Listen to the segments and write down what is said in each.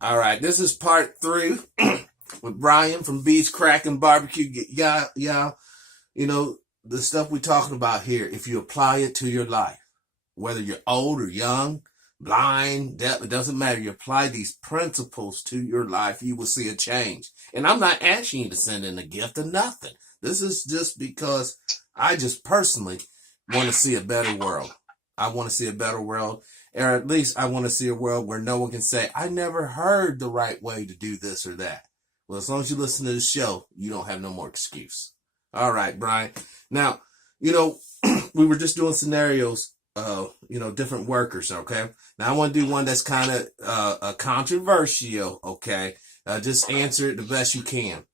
All right, this is part 3 with Bryan from Beach Crack and Barbecue. Y'all, you know, the stuff we're talking about here, if you apply it to your life, whether you're old or young, blind, deaf, it doesn't matter. You apply these principles to your life, you will see a change. And I'm not asking you to send in a gift or nothing. This is just because I just personally want to see a better world. I want to see a better world, or at least I want to see a world where no one can say, I never heard the right way to do this or that. Well, as long as you listen to the show, you don't have no more excuse. All right, Bryan. Now, we were just doing scenarios, different workers, okay? Now, I want to do one that's kind of controversial, okay? Just answer it the best you can.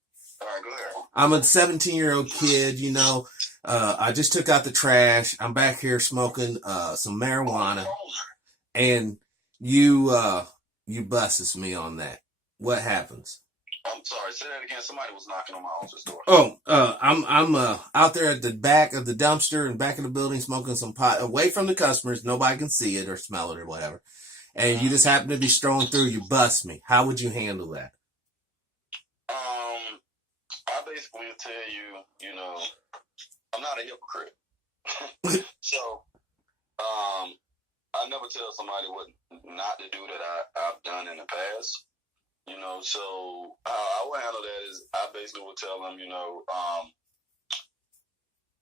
All right, go ahead. I'm a 17-year-old kid, I just took out the trash. I'm back here smoking some marijuana, and you busses me on that. What happens? I'm sorry, say that again. Somebody was knocking on my office door. I'm out there at the back of the dumpster and back of the building smoking some pot away from the customers. Nobody can see it or smell it or whatever. And you just happen to be strolling through. You bust me. How would you handle that? I basically tell you, I'm not a hypocrite. So, I never tell somebody what not to do that I've done in the past. So how I would handle that is I basically will tell them,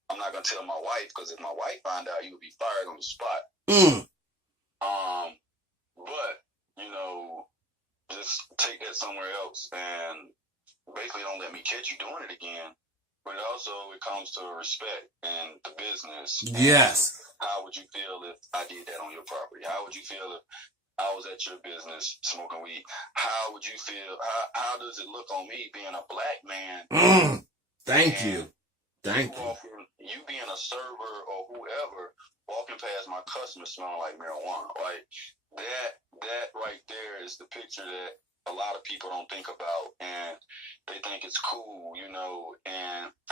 I'm not gonna tell my wife, because if my wife find out, you would be fired on the spot. But just take that somewhere else and basically don't let me catch you doing it again. But also it comes to respect and the business. Yes. How would you feel if I did that on your property? How would you feel if I was at your business smoking weed? How would you feel? How does it look on me being a black man? Thank you. You being a server or whoever walking past my customer smelling like marijuana. Like that right there is the picture that a lot of people don't think about, and they think it's cool, and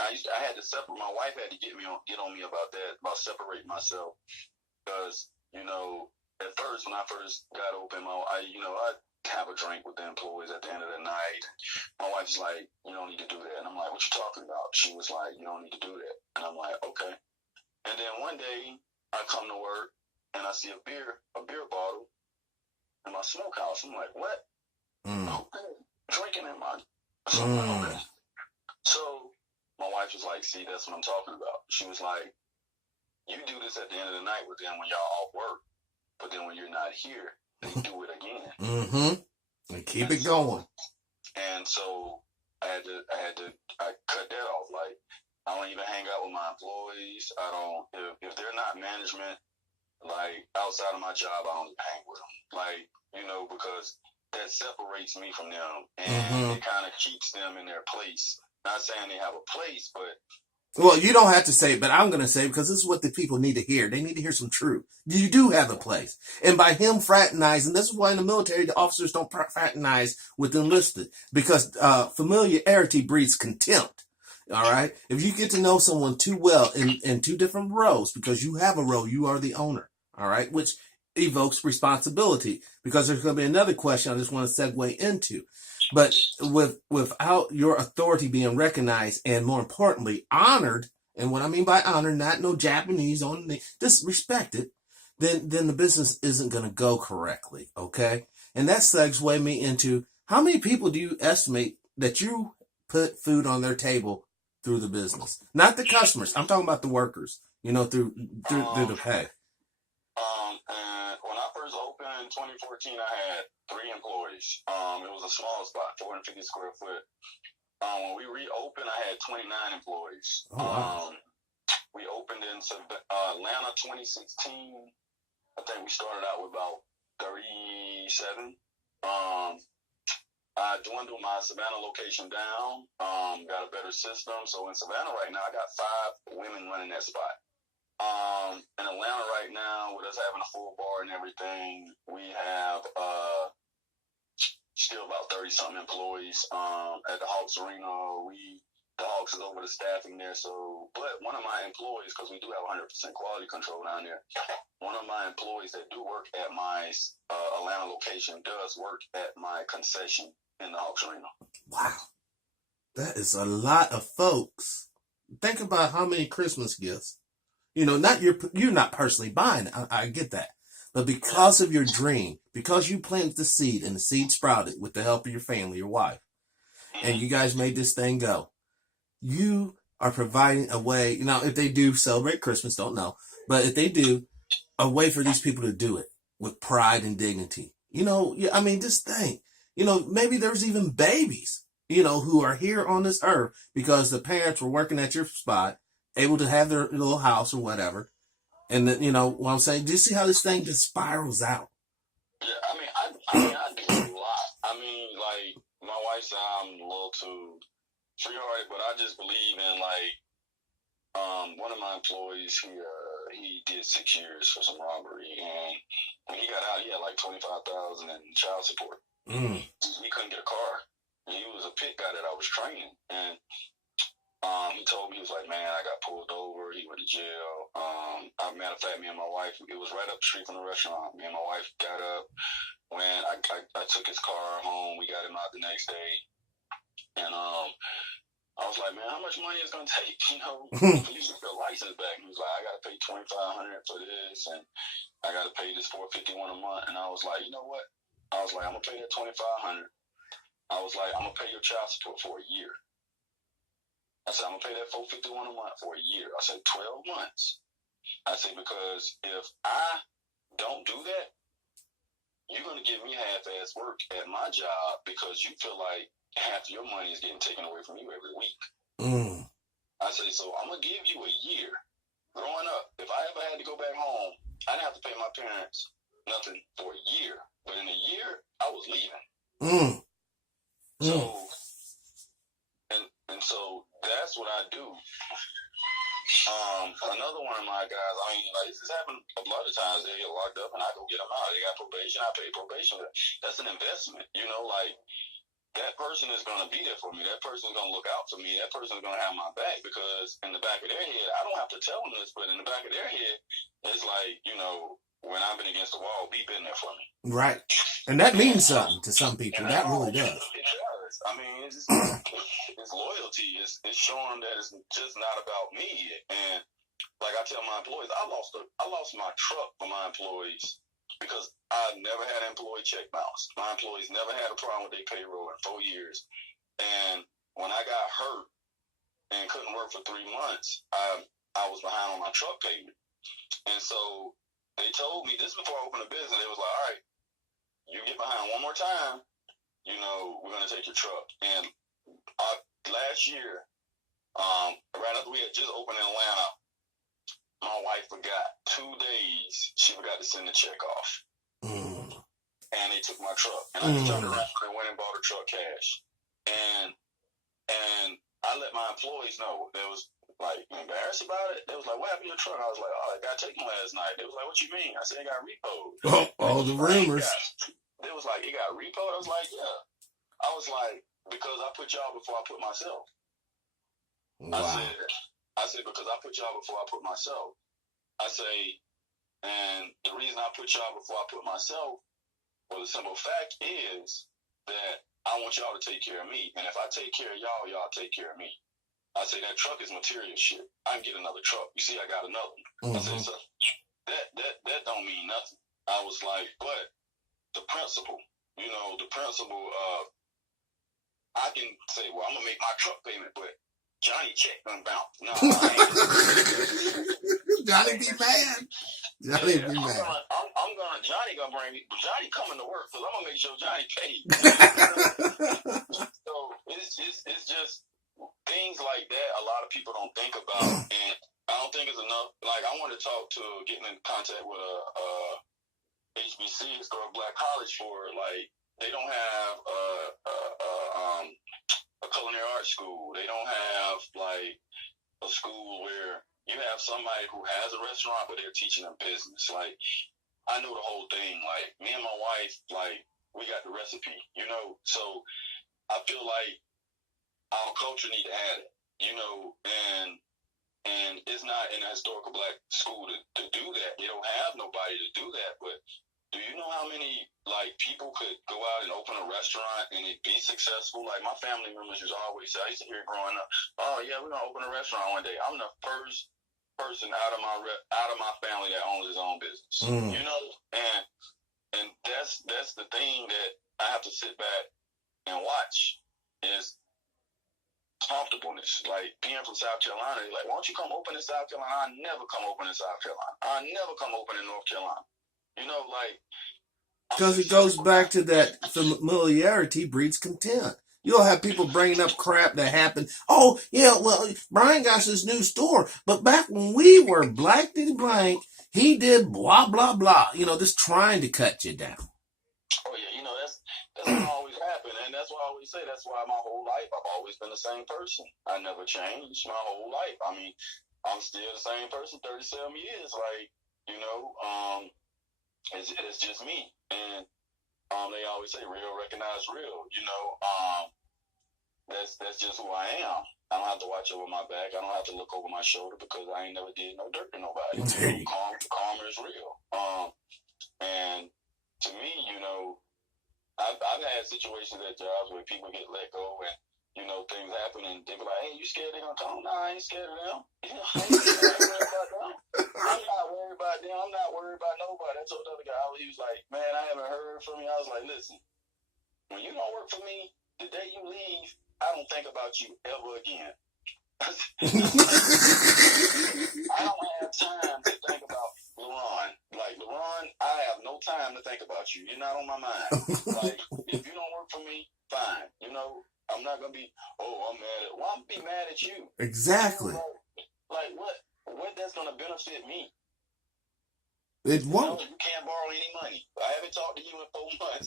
I had to separate. My wife had to get on me about that, about separating myself, because at first, when I first got open, I'd have a drink with the employees at the end of the night. My wife's like, you don't need to do that. And I'm like, what you talking about? She was like, you don't need to do that. And I'm like, okay. And then one day I come to work and I see a beer bottle in my smokehouse. I'm like, what? Okay. Drinking in my okay. So my wife was like, see, that's what I'm talking about. She was like, you do this at the end of the night with them when y'all off work. But then when you're not here, they do it again. And keep it going. And so I cut that off. Like, I don't even hang out with my employees. I don't, if they're not management, like outside of my job, I don't even hang with them. Like, because that separates me from them, and it kind of keeps them in their place. Not saying they have a place, but well, you don't have to say it, but I'm going to say it because this is what the people need to hear. They need to hear some truth. You do have a place. And by him fraternizing, this is why in the military, the officers don't fraternize with enlisted, because familiarity breeds contempt. All right? If you get to know someone too well in two different roles, because you have a role, you are the owner. All right? Which evokes responsibility, because there's going to be another question I just want to segue into. But without your authority being recognized and, more importantly, honored, and what I mean by honor, not no Japanese only, just respected, then the business isn't going to go correctly, okay? And that segues me into, how many people do you estimate that you put food on their table through the business? Not the customers. I'm talking about the workers, through the pay. And when I first opened in 2014, I had 3 employees. It was a small spot, 450 square foot. When we reopened, I had 29 employees. Oh, wow. We opened in Atlanta 2016. I think we started out with about 37. I dwindled my Savannah location down, got a better system. So in Savannah right now, I got 5 women running that spot. In Atlanta right now, with us having a full bar and everything, we have still about 30-something employees. At the Hawks Arena, the Hawks is over the staffing there. So, but one of my employees, because we do have 100% quality control down there, one of my employees that do work at my Atlanta location does work at my concession in the Hawks arena. Wow. That is a lot of folks. Think about how many Christmas gifts. You know, you're not personally buying it. I get that. But because of your dream, because you planted the seed and the seed sprouted with the help of your family, your wife, and you guys made this thing go, you are providing a way. You know, if they do celebrate Christmas, don't know. But if they do, a way for these people to do it with pride and dignity. You know, I mean, just think, you know, maybe there's even babies, you know, who are here on this earth because the parents were working at your spot, able to have their little house or whatever. And then, you know, what I'm saying, do you see how this thing just spirals out? Yeah, I mean, I do a lot. I mean, like, my wife said I'm a little too free-hearted, but I just believe in, like, one of my employees, he did 6 years for some robbery, and when he got out, he had like $25,000 in child support. He couldn't get a car. And he was a pit guy that I was training, and he told me, he was like, man, I got pulled over. He went to jail. Matter of fact, me and my wife, it was right up the street from the restaurant. Me and my wife got up when I took his car home. We got him out the next day. And I was like, man, how much money is it going to take, you know, for you to get your license back? And he was like, I got to pay $2,500 for this, and I got to pay this $451 a month. And I was like, you know what? I was like, I'm going to pay that $2,500. I was like, I'm going to pay your child support for a year. I said, I'm going to pay that $451 a month for a year. I said, 12 months. I said, because if I don't do that, you're going to give me half-ass work at my job because you feel like half your money is getting taken away from you every week. I say, so I'm going to give you a year. Growing up, if I ever had to go back home, I didn't have to pay my parents nothing for a year. But in a year, I was leaving. So, and so that's what I do. Another one of my guys, I mean, like, this has happened a lot of times. They get locked up and I go get them out. They got probation, I pay probation. That's an investment, you know, like, that person is going to be there for me. That person is going to look out for me. That person is going to have my back because in the back of their head, I don't have to tell them this, but in the back of their head, it's like, you know, when I've been against the wall, be been there for me. Right. And that means something to some people. That really does. It does. I mean, it's loyalty. It's showing that it's just not about me. And like I tell my employees, I lost my truck for my employees because I never had an employee check bounce. My employees never had a problem with their payroll in 4 years. And when I got hurt and couldn't work for 3 months, I was behind on my truck payment. And so they told me, this before I opened the business, they was like, all right, you get behind one more time, you know, we're going to take your truck. And last year, right after we had just opened in Atlanta, my wife forgot 2 days. She forgot to send the check off. And they took my truck. And I just turned around and went and bought a truck cash. And I let my employees know. They was like embarrassed about it. They was like, what happened to your truck? I was like, oh, it got taken last night. They was like, what you mean? I said, it got repoed. All the rumors. They was like, it got repoed? I was like, yeah. I was like, because I put y'all before I put myself. Wow. I said, because I put y'all before I put myself. I say, and the reason I put y'all before I put myself, well, the simple fact is that I want y'all to take care of me. And if I take care of y'all, y'all take care of me. I say, that truck is material shit. I can get another truck. You see, I got another one. I said, so that don't mean nothing. I was like, but the principle, you know, the principle of, I can say, well, I'm going to make my truck payment, but Johnny check done bounce. No, I ain't. Johnny be mad. Johnny be mad. Johnny gonna bring me. Johnny coming to work, because I'm gonna make sure Johnny pays. So it's just things like that. A lot of people don't think about, and I don't think it's enough. Like, I want to getting in contact with a HBC, Historic Black College, for like they don't have a culinary arts school. They don't have like a school where you have somebody who has a restaurant, but they're teaching them business. Like, I know the whole thing. Like, me and my wife, like, we got the recipe, you know? So I feel like our culture need to add it. you know, and it's not in a historical black school to do that. They don't have nobody to do that. But do you know how many like people could go out and open a restaurant and it be successful? Like my family members used to always say, I used to hear growing up, oh yeah, we're gonna open a restaurant one day. I'm the first person out of my family that owns his own business. You know, and that's the thing that I have to sit back and watch is comfortableness. Like being from South Carolina, they're like, why don't you come open in South Carolina? I never come open in South Carolina. I never come open in North Carolina. You know, like because it goes back to that familiarity breeds contempt. You'll have people bringing up crap that happened. Oh, yeah, well, Bryan got this new store. But back when we were black did blank, he did blah, blah, blah. You know, just trying to cut you down. Oh, yeah, you know, that's what always happened. And that's why I always say, that's why my whole life I've always been the same person. I never changed my whole life. I mean, I'm still the same person 37 years. Like, you know, it's just me. And they always say real recognize real, you know. That's just who I am. I don't have to watch over my back. I don't have to look over my shoulder because I ain't never did no dirt to nobody. Karma is real. And to me, you know, I've had situations at jobs where people get let go and, you know, things happen and they be like, hey, you scared they're gonna come? Nah, I ain't scared of them. You know, I ain't worried about them. I'm not worried about them. I'm not worried about nobody. I told the other guy, he was like, man, I haven't heard from you. I was like, listen, when you don't work for me, the day you leave, I don't think about you ever again. I don't have time to think about LeRon. Like, LeRon, I have no time to think about you. You're not on my mind. Like, if you don't work for me, fine. You know, I'm not going to be, I'm mad at, well, I'm going to be mad at you. Exactly. You know, like what that's going to benefit me? It won't. You can't borrow any money. I haven't talked to you in 4 months.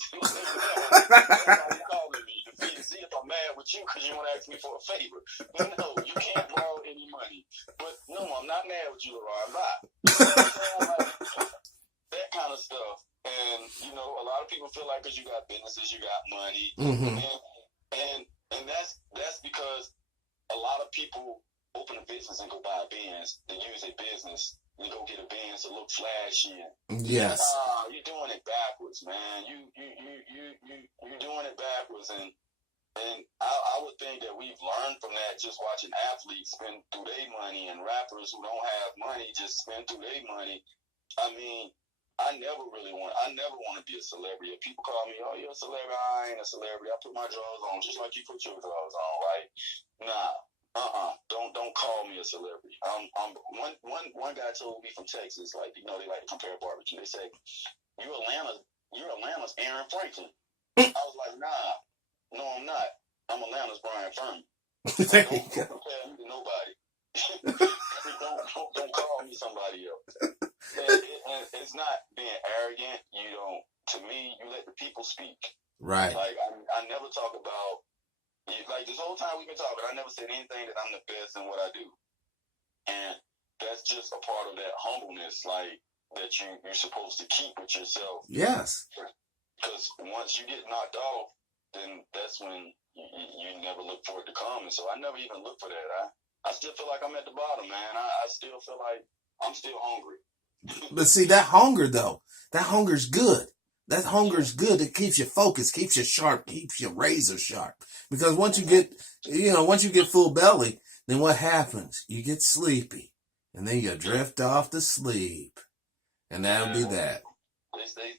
That's calling me to see if I'm mad with you because you want to ask me for a favor. But no, you can't borrow any money. But no, I'm not mad with you, LeRon. Bye. That kind of stuff. And, you know, a lot of people feel like because you got businesses, you got money. Mm-hmm. And that's because a lot of people open a business and go buy a Benz, then use a business. You go get a Benz to look flashy. Yes. You're doing it backwards, man. You're doing it backwards, and I would think that we've learned from that just watching athletes spend through their money and rappers who don't have money just spend through their money. I mean, I never want to be a celebrity. If people call me, oh, you're a celebrity, I ain't a celebrity. I put my drawers on just like you put your drawers on, right? Nah. Don't call me a celebrity. One guy told me from Texas, like, you know, they like to compare barbecue. They say, you're Atlanta's Aaron Franklin. I was like, nah, no, I'm not. I'm Atlanta's Bryan Furman. Like, don't compare me to nobody. don't call me somebody else. And it's not being arrogant. To me, you let the people speak. Right. Like, I never talk about, like this whole time we've been talking, I never said anything that I'm the best in what I do. And that's just a part of that humbleness, like, that you're supposed to keep with yourself. Yes. Because once you get knocked off, then that's when you never look for it to come. And so I never even look for that. I still feel like I'm at the bottom, man. I still feel like I'm still hungry. But see, that hunger's good. That hunger's good. It keeps you focused, keeps you sharp, keeps you razor sharp. Because once you get full belly, then what happens? You get sleepy. And then you drift off to sleep. And that'll be that. They say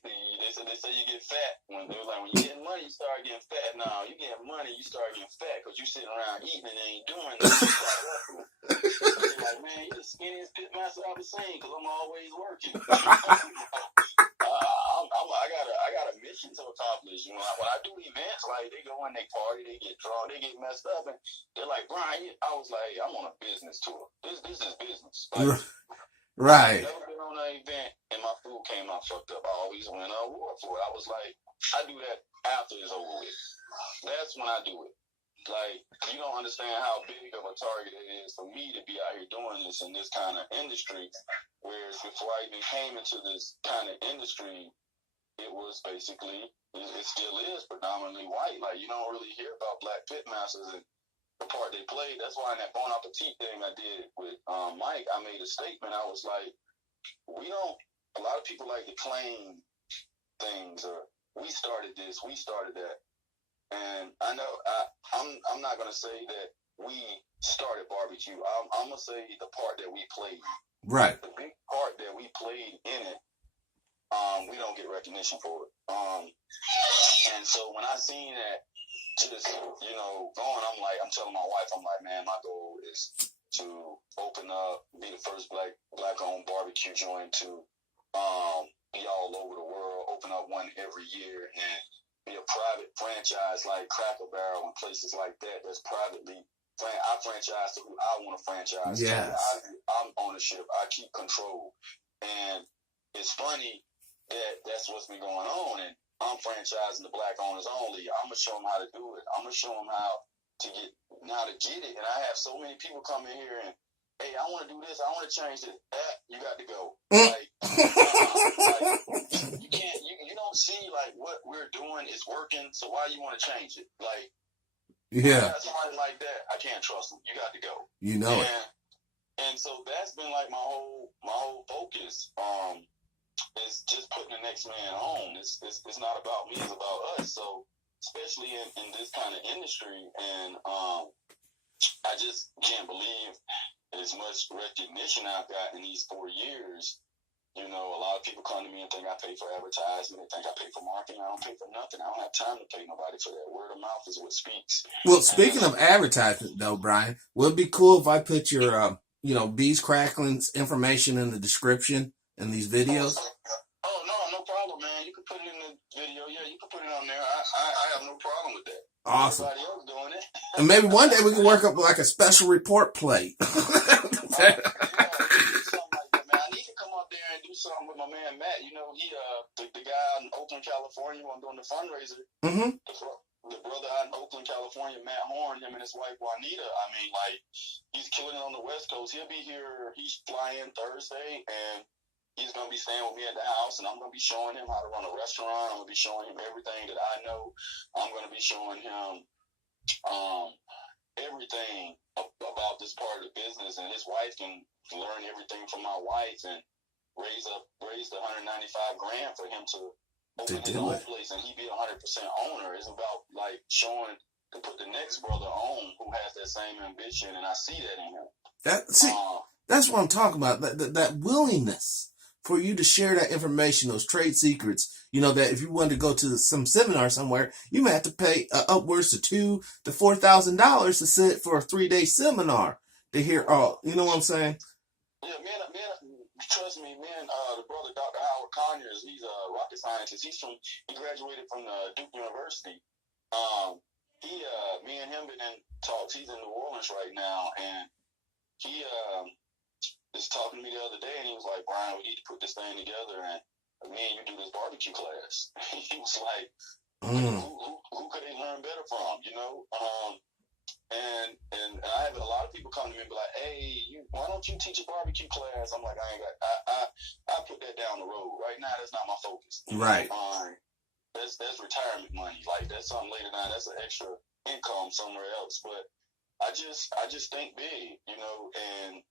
you get fat. When you get money, you start getting fat. No, you get money, you start getting fat because you sitting around eating and ain't doing nothing. You're like, man, you're the skinniest pit master I've ever seen because I'm always working. I got a mission to accomplish. When I do events, like they go and they party, they get drunk, they get messed up, and they're like, Bryan, I was like, I'm on a business tour. This is business. Like, right. I've never been on an event and my food came out fucked up. I always win an award for it. I was like, I do that after it's over with. That's when I do it. Like, you don't understand how big of a target it is for me to be out here doing this in this kind of industry. Whereas before I even came into this kind of industry, it was basically, it still is predominantly white. Like, you don't really hear about black pit masters. And the part they played. That's why in that Bon Appetit thing I did with Mike, I made a statement. I was like, a lot of people like to claim things, or we started this, we started that. And I know I'm not going to say that we started barbecue. I'm going to say the part that we played. Right. The big part that we played in it, we don't get recognition for it. And so when I seen that, just, going, I'm telling my wife, I'm like, man, my goal is to open up, be the first black-owned barbecue joint to be all over the world, open up one every year, and be a private franchise like Cracker Barrel and places like that that's privately. I franchise to who I want to franchise. Yes. I'm ownership. I keep control. And it's funny that that's what's been going on. And I'm franchising the black owners only. I'm going to show them how to do it. I'm going to show them how to get it. And I have so many people come in here and, hey, I want to do this. I want to change this. You got to go. You can't. You don't see what we're doing is working. So why you want to change it? Yeah. Somebody like that, I can't trust them. You got to go. You know it. And so that's been my whole focus. Is just putting the next man on. It's not about me. It's about us. So especially in this kind of industry, and I just can't believe as much recognition I've got in these 4 years. A lot of people come to me and think I pay for advertisement. They think I pay for marketing. I don't pay for nothing. I don't have time to pay nobody for that. Word of mouth is what speaks. Well, speaking of advertisement, though, Bryan, would it be cool if I put your, Bees Crackling's information in the description in these videos? Oh, no problem, man. You can put it in the video. Yeah, you can put it on there. I have no problem with that. Awesome. Everybody else doing it. And maybe one day we can work up a special report plate. Something with my man Matt. He the guy out in Oakland, California, who I'm doing the fundraiser. Mm-hmm. The brother out in Oakland, California, Matt Horn, him and his wife Juanita. He's killing it on the West Coast. He'll be here. He's flying Thursday, and he's gonna be staying with me at the house, and I'm gonna be showing him how to run a restaurant. I'm gonna be showing him everything that I know. I'm gonna be showing him everything about this part of the business, and his wife can learn everything from my wife and raised the $195,000 for him to open his own place, and he be 100% owner. It's about showing to put the next brother on who has that same ambition, and I see that in him. That's what I'm talking about. That willingness for you to share that information, those trade secrets. That if you wanted to go to some seminar somewhere, you may have to pay upwards to $2,000 to $4,000 to sit for a 3-day seminar to hear all. You know what I'm saying? Yeah, man. Trust me, man. The brother Dr. Howard Conyers, he's a rocket scientist. He graduated from Duke University. Me and him been in talks. He's in New Orleans right now, and he was talking to me the other day, and he was like, "Bryan, we need to put this thing together, and me and you do this barbecue class." He was like, "Who could they learn better from?" And I have a lot of people come to me and be like, "Hey, why don't you teach a barbecue class?" I'm like, I put that down the road. Right now, that's not my focus. Right. That's retirement money. That's something later on. That's an extra income somewhere else. But I just think big, and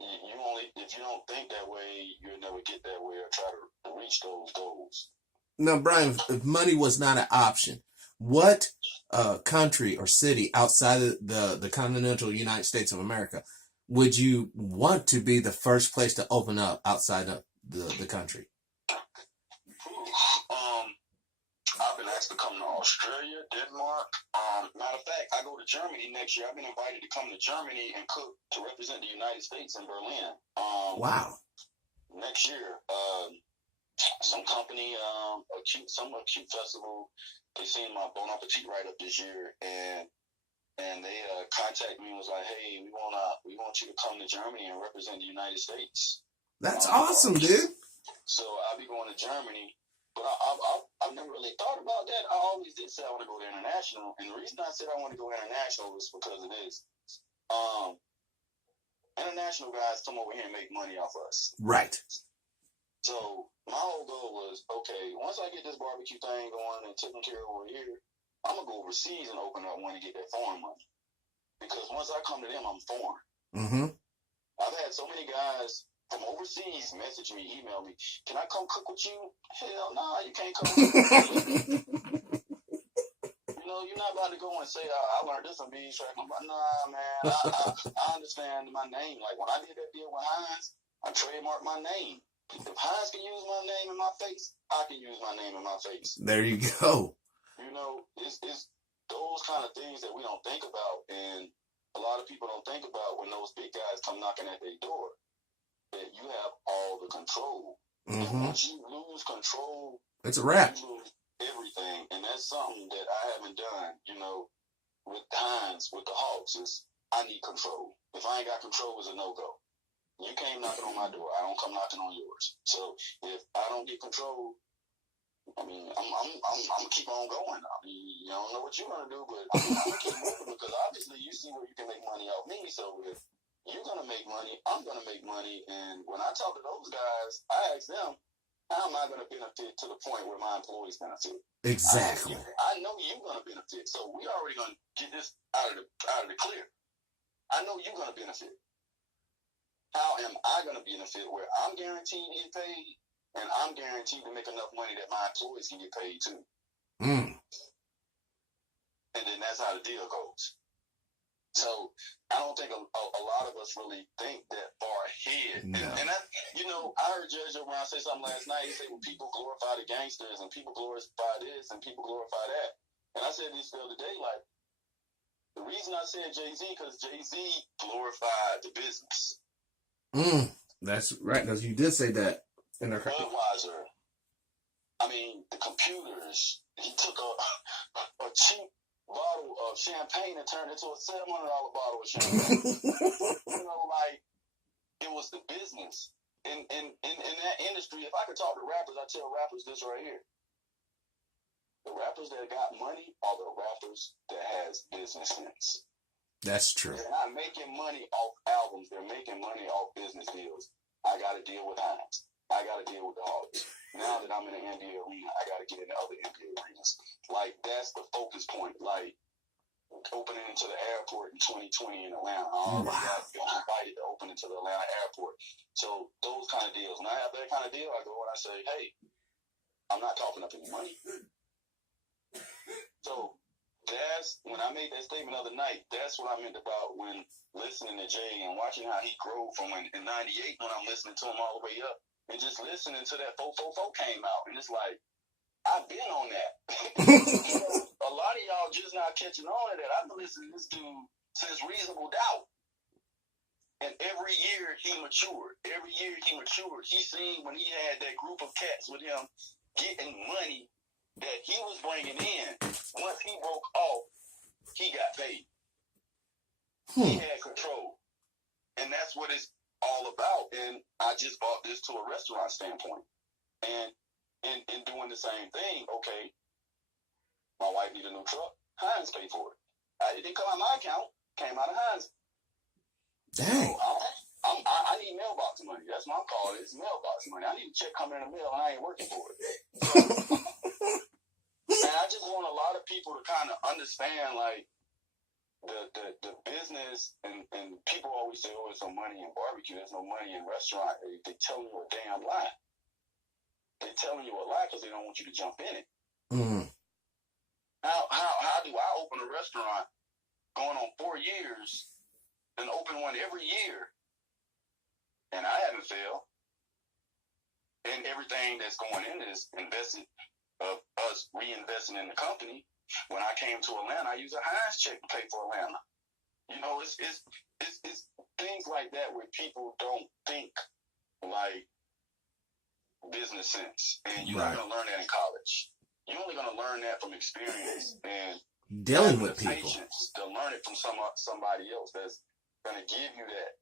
if you don't think that way, you'll never get that way or try to reach those goals. Now, Bryan, if money was not an option, what country or city outside of the continental United States of America would you want to be the first place to open up outside of the country? I've been asked to come to Australia, Denmark. Matter of fact, I go to Germany next year. I've been invited to come to Germany and cook to represent the United States in Berlin. Wow. Next year, some company, some acute festival, they seen my Bon Appetit write-up this year, and they contacted me and was like, "Hey, we want you to come to Germany and represent the United States." That's awesome, dude. So I'll be going to Germany, but I've never really thought about that. I always did say I want to go international, and the reason I said I want to go international is because of this. International guys come over here and make money off us. Right. So my whole goal was, okay, once I get this barbecue thing going and taken care of over here, I'm going to go overseas and open up one and get that foreign money. Because once I come to them, I'm foreign. Mm-hmm. I've had so many guys from overseas message me, email me, can I come cook with you? Hell no, you can't come cook with me. You know, you're not about to go and say, I learned this from being track. Nah, man, I understand my name. Like, when I did that deal with Heinz, I trademarked my name. If Heinz can use my name in my face, I can use my name in my face. There you go. You know, it's those kind of things that we don't think about, and a lot of people don't think about when those big guys come knocking at their door, that you have all the control. Mm-hmm. And once you lose control, it's a wrap. You lose everything, and that's something that I haven't done, you know, with Heinz, with the Hawks, is I need control. If I ain't got control, it's a no-go. You came knocking on my door, I don't come knocking on yours. So if I don't get control, I mean, I'm gonna keep on going. I mean, you don't know what you're gonna do, but I'm gonna keep moving, because obviously you see where you can make money off me. So if you're gonna make money, I'm gonna make money. And when I talk to those guys, I ask them, how am I going to benefit to the point where my employees benefit? Exactly. I know you're going to benefit, so we already going to get this out of the clear. I know you're going to benefit. How am I going to benefit where I'm guaranteed to get paid, and I'm guaranteed to make enough money that my employees can get paid too? Mm. And then that's how the deal goes. So I don't think a lot of us really think that far ahead. No. And that, you know, I heard Judge O'Brien say something last night. He said, well, people glorify the gangsters and people glorify this and people glorify that. And I said this the other day, like, the reason I said Jay-Z, because Jay-Z glorified the business. That's right, because you did say that in our Budweiser, I mean, the computers, he took a cheap bottle of champagne and turned it into a $700 bottle of champagne. You know, like, it was the business. In that industry, if I could talk to rappers, I tell rappers this right here. The rappers that got money are the rappers that has business sense. That's true. They're not making money off albums. They're making money off business deals. I got to deal with Heinz. I got to deal with the Hawks. Now that I'm in the NBA arena, I got to get into other NBA arenas. Like, that's the focus point. Like, opening into the airport in 2020 in Atlanta. I already got invited to open into the Atlanta airport. So those kind of deals. When I have that kind of deal, I go and I say, hey, I'm not talking up any money. So that's when I made that statement the other night. That's what I meant about when listening to Jay and watching how he grew from when in '98 when I'm listening to him all the way up, and just listening to that 444 came out, and it's like, I've been on that. You know, a lot of y'all just not catching on to that. I've been listening to this dude since Reasonable Doubt. And every year he matured. Every year he matured. He seen when he had that group of cats with him getting money that he was bringing in. Once he broke off, he got paid. He had control. And that's what it's all about. And I just bought this to a restaurant standpoint. And in doing the same thing, okay, my wife needed a new truck. Heinz paid for it. It didn't come out of my account. Came out of Heinz. Dang. So I need mailbox money. That's what I'm calling it. It's mailbox money. I need a check coming in the mail, and I ain't working for it. So, and I just want a lot of people to kind of understand, like, the business, and people always say, oh, there's no money in barbecue. There's no money in restaurant. They telling you a damn lie. They're telling you a lie because they don't want you to jump in it. Mm. How do I open a restaurant going on 4 years and open one every year, and I haven't failed, and everything that's going in is invested of us reinvesting in the company. When I came to Atlanta, I used a Heinz check to pay for Atlanta. You know, it's things like that where people don't think like business sense, and you're not going to learn that in college. You're only going to learn that from experience and dealing with people. Patience to learn it from somebody else that's going to give you that.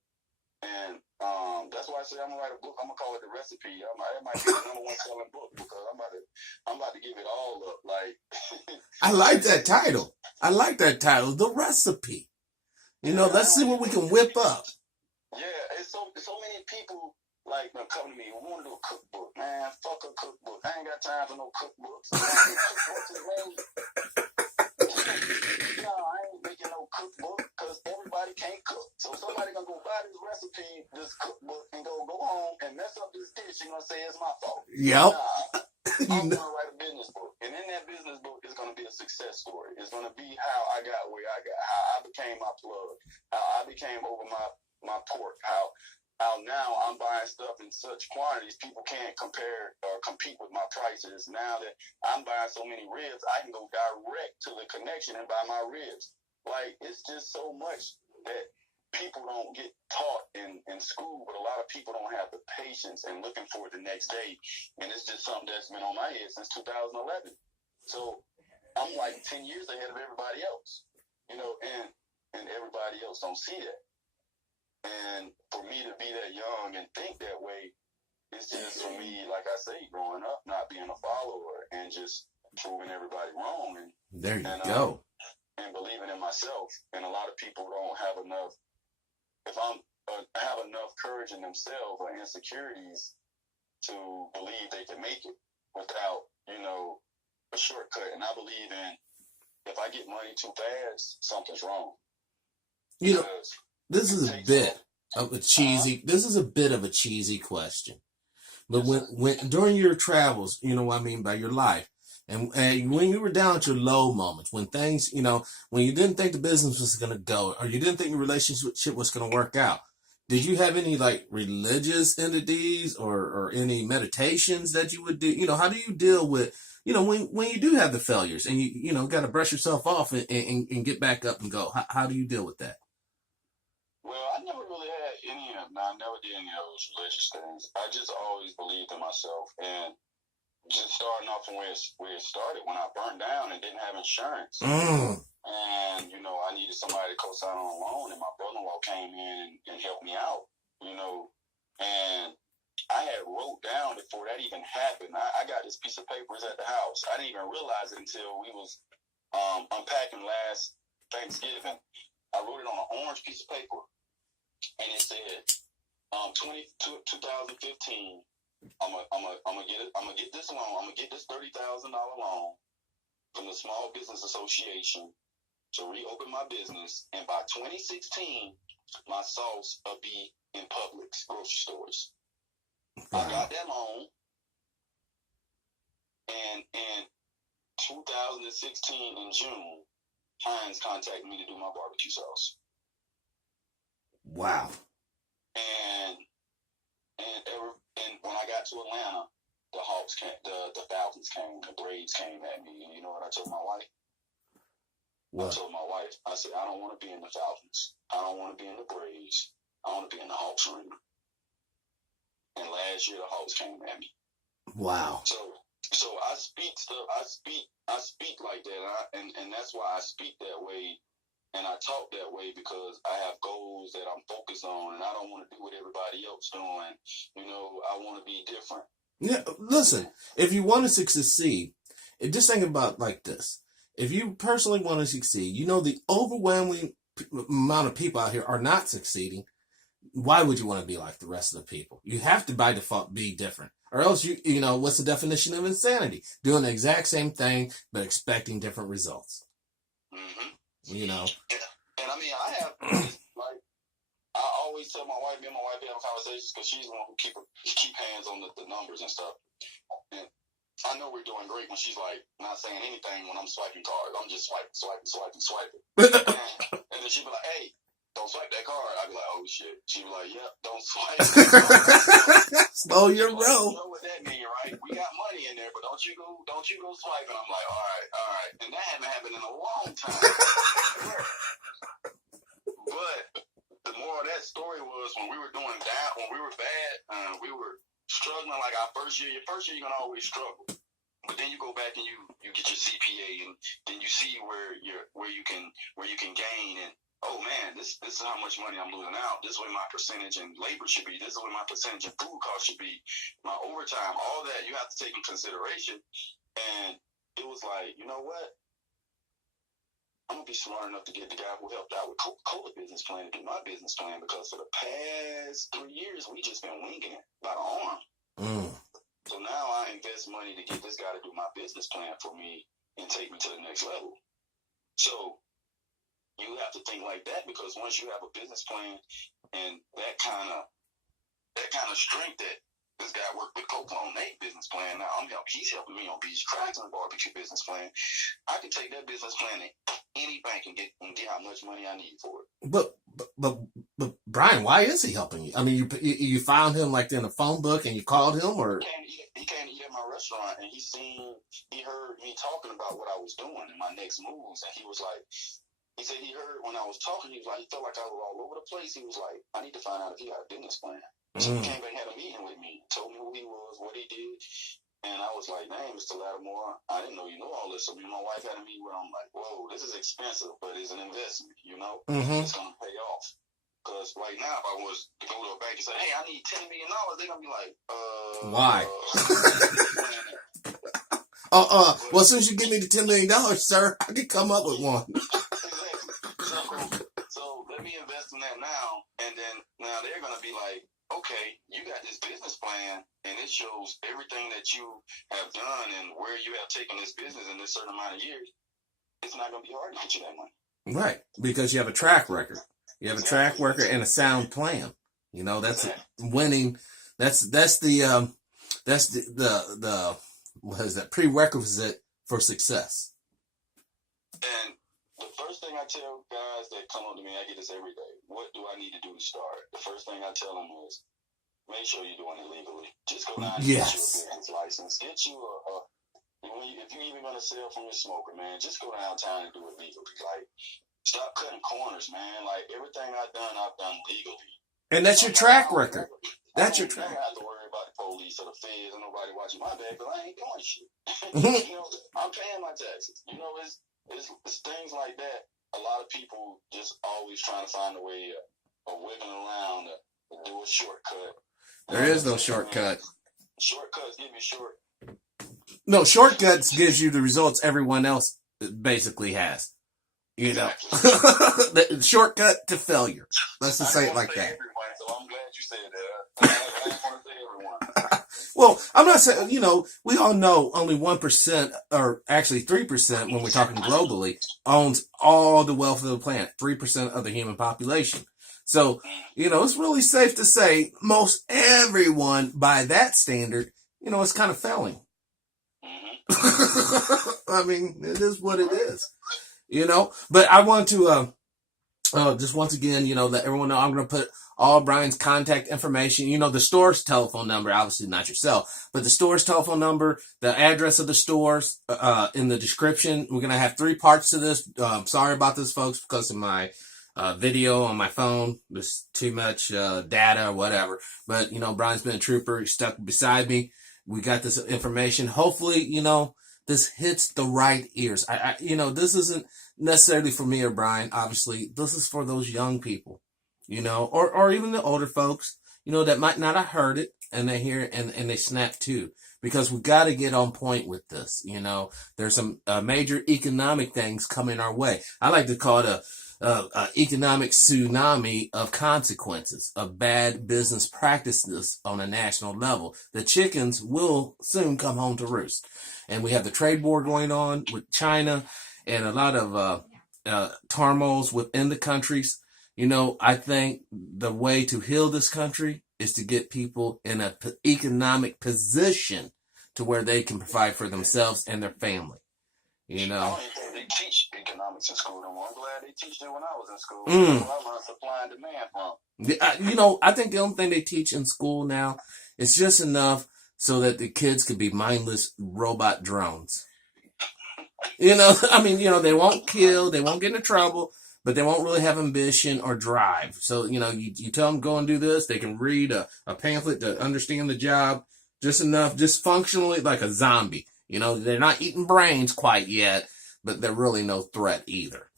And that's why I say I'm going to write a book. I'm going to call it The Recipe. It might be the number one selling book because I'm about to give it all up. Like, I like that title. The Recipe. You know, let's see what we can whip up. Yeah, it's so many people like come to me. We want to do a cookbook, man. Fuck a cookbook. I ain't got time for no cookbooks. No, I ain't making no cookbook because gonna say it's my fault. Yep. Nah, I'm gonna write a business book, and in that business book is gonna be a success story. It's gonna be how I got where I got, how I became my plug, how I became over my pork, how now I'm buying stuff in such quantities people can't compare or compete with my prices. Now that I'm buying so many ribs, I can go direct to the connection and buy my ribs. Like, it's just so much that people don't get taught in school, but a lot of people don't have the patience and looking for it the next day. And it's just something that's been on my head since 2011. So I'm like 10 years ahead of everybody else, you know, and everybody else don't see that. And for me to be that young and think that way, it's just for me, like I say, growing up, not being a follower and just proving everybody wrong. And there you go. And believing in myself. And a lot of people don't have enough. If I'm have enough courage in themselves or insecurities to believe they can make it without, you know, a shortcut. And I believe in, if I get money too fast, something's wrong. You know, this is a bit of a cheesy. This is a bit of a cheesy question, but when during your travels, you know what I mean, by your life, and when you were down at your low moments, when things, you know, when you didn't think the business was going to go, or you didn't think your relationship was going to work out, did you have any like religious entities or any meditations that you would do? You know, how do you deal with, you know, when you do have the failures and you know got to brush yourself off and get back up and go? How do you deal with that? Well, I never really had any of them. I never did any of those religious things. I just always believed in myself. And just starting off from where it started, when I burned down and didn't have insurance. And, you know, I needed somebody to co-sign on a loan. And my brother-in-law came in and helped me out, you know. And I had wrote down before that even happened. I got this piece of paper at the house. I didn't even realize it until we was unpacking last Thanksgiving. I wrote it on an orange piece of paper. And it said, 2015, I'm gonna get this loan. I'm gonna get this $30,000 loan from the Small Business Association to reopen my business. And by 2016, my sauce will be in Publix grocery stores. Wow. I got that loan, and in 2016 in June, Heinz contacted me to do my barbecue sauce. Wow. And when I got to Atlanta, the Hawks came, the Falcons came, the Braves came at me. And you know what I told my wife? What? I told my wife, I said, I don't want to be in the Falcons. I don't want to be in the Braves. I want to be in the Hawks arena. And last year the Hawks came at me. Wow. So I speak stuff. I speak like that, and that's why I speak that way. And I talk that way because I have goals that I'm focused on, and I don't want to do what everybody else doing. You know, I want to be different. Yeah, listen, if you want to succeed, just think about like this. If you personally want to succeed, you know the overwhelming amount of people out here are not succeeding. Why would you want to be like the rest of the people? You have to, by default, be different. Or else, you know, what's the definition of insanity? Doing the exact same thing, but expecting different results. Mm-hmm. You know? And I mean, I have, like, I always tell my wife, me and my wife have conversations because she's the one who keep hands on the numbers and stuff. And I know we're doing great when she's like not saying anything when I'm swiping cards. I'm just swiping. And then she'd be like, hey, don't swipe that card. I'd be like, oh shit. She'd be like, yep, don't swipe. Slow your roll. You know what that means, right? We got money in there, but don't you go swiping. I'm like, all right. And that hasn't happened in a long time. But the moral of that story was when we were doing that, when we were bad, we were struggling like our first year. Your first year, you're gonna always struggle. But then you go back and you get your CPA, and then you see where you can gain. And oh man, this is how much money I'm losing out. This is what my percentage in labor should be. This is what my percentage in food cost should be. My overtime, all that you have to take in consideration. And it was like, you know what? I'm gonna be smart enough to get the guy who helped out with Coca-Cola business plan to do my business plan, because for the past 3 years we just been winging it by the arm. So now I invest money to get this guy to do my business plan for me and take me to the next level. So you have to think like that, because once you have a business plan and that kind of strength that this guy worked with Coco on their business plan. Now he's helping me on Beach Cracks and Barbecue business plan. I can take that business plan to any bank and get how much money I need for it. But Bryan, why is he helping you? I mean, you found him like in a phone book and you called him, or he came to eat at my restaurant and he heard me talking about what I was doing and my next moves, and he was like, he said he heard when I was talking, he felt like I was all over the place. He was like, I need to find out if he got a business plan. So he came back and had a meeting with me, told me who he was, what he did. And I was like, dang, Mr. Lattimore, I didn't know you knew all this. So me and my wife had a meeting where I'm like, whoa, this is expensive, but it's an investment, you know? It's going to pay off. Because right now, if I was to go to a bank and say, hey, I need $10 million, they're going to be like, why? Well, as soon as you give me the $10 million, sir, I can come up with one. Exactly. So let me invest in that now. And then now they're going to be like, okay, you got this business plan, and it shows everything that you have done and where you have taken this business in this certain amount of years. It's not going to be hard to get you that money. Right, because you have a track record. You have a track record and a sound plan. You know, that's winning. That's the what is that, prerequisite for success. And the first thing I tell guys that come up to me, I get this every day. What do I need to do to start? The first thing I tell them is, make sure you're doing it legally. Just go down and get you a business license. Get you if you're even going to sell from your smoker, man, just go downtown and do it legally. Like, stop cutting corners, man. Like, everything I've done legally. And that's your track record. That's your track. I don't have to worry about the police or the feds and nobody watching my back, but I ain't doing shit. You know, I'm paying my taxes. You know, it's things like that. A lot of people just always trying to find a way of wiggling around to do a shortcut. There is no shortcut. Shortcuts give you short. No, shortcuts gives you the results everyone else basically has. You know, the shortcut to failure. Let's just say it like that. Everyone, so I'm glad you said that. I don't want to say everyone. Well, I'm not saying, you know, we all know only 1%, or actually 3% when we're talking globally, owns all the wealth of the planet, 3% of the human population. So, you know, it's really safe to say most everyone by that standard, you know, it's kind of failing. I mean, it is what it is, you know, but I want to, just once again, you know, let everyone know I'm going to put all Bryan's contact information, you know, the store's telephone number, obviously not yourself, but the store's telephone number, the address of the stores, in the description. We're going to have 3 parts to this. Sorry about this, folks, because of my video on my phone. There's too much data or whatever. But, you know, Bryan's been a trooper. He's stuck beside me. We got this information. Hopefully, you know, this hits the right ears. You know, this isn't necessarily for me or Bryan. Obviously, this is for those young people, you know, or even the older folks, you know, that might not have heard it and they hear it and they snap too. Because we got to get on point with this. You know, there's some major economic things coming our way. I like to call it a economic tsunami of consequences of bad business practices on a national level. The chickens will soon come home to roost. And we have the trade war going on with China and a lot of turmoils within the countries. You know, I think the way to heal this country is to get people in an economic position to where they can provide for themselves and their family. You know, I don't even think they teach economics in school no more. I'm glad they teach it when I was in school. I learned supply and demand from. You know, I think the only thing they teach in school now is just enough so that the kids could be mindless robot drones. You know, I mean, you know, they won't kill, they won't get into trouble, but they won't really have ambition or drive. So, you know, you tell them go and do this, they can read a pamphlet to understand the job just enough, just functionally like a zombie. You know, they're not eating brains quite yet, but they're really no threat either.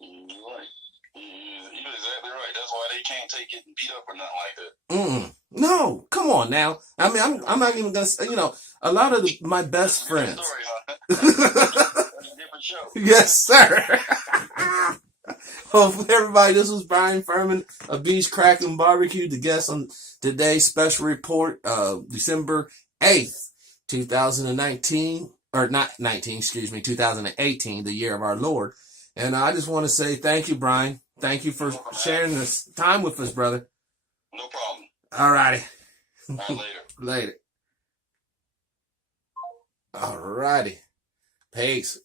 You're right. You're exactly right. That's why they can't take getting beat up or nothing like that. No, come on now. I mean, I'm not even going to say, you know, a lot of my best friends. Story, huh? That's a different show. Yes, sir. Well, everybody, this was Bryan Furman of Beach Cracking Barbecue, the guest on today's special report, December 8th. 2019, or not 19, excuse me, 2018, the year of our Lord. And I just want to say thank you, Bryan. Thank you for sharing this time with us, brother. No problem. All righty. All right, later. Later. All righty. Peace.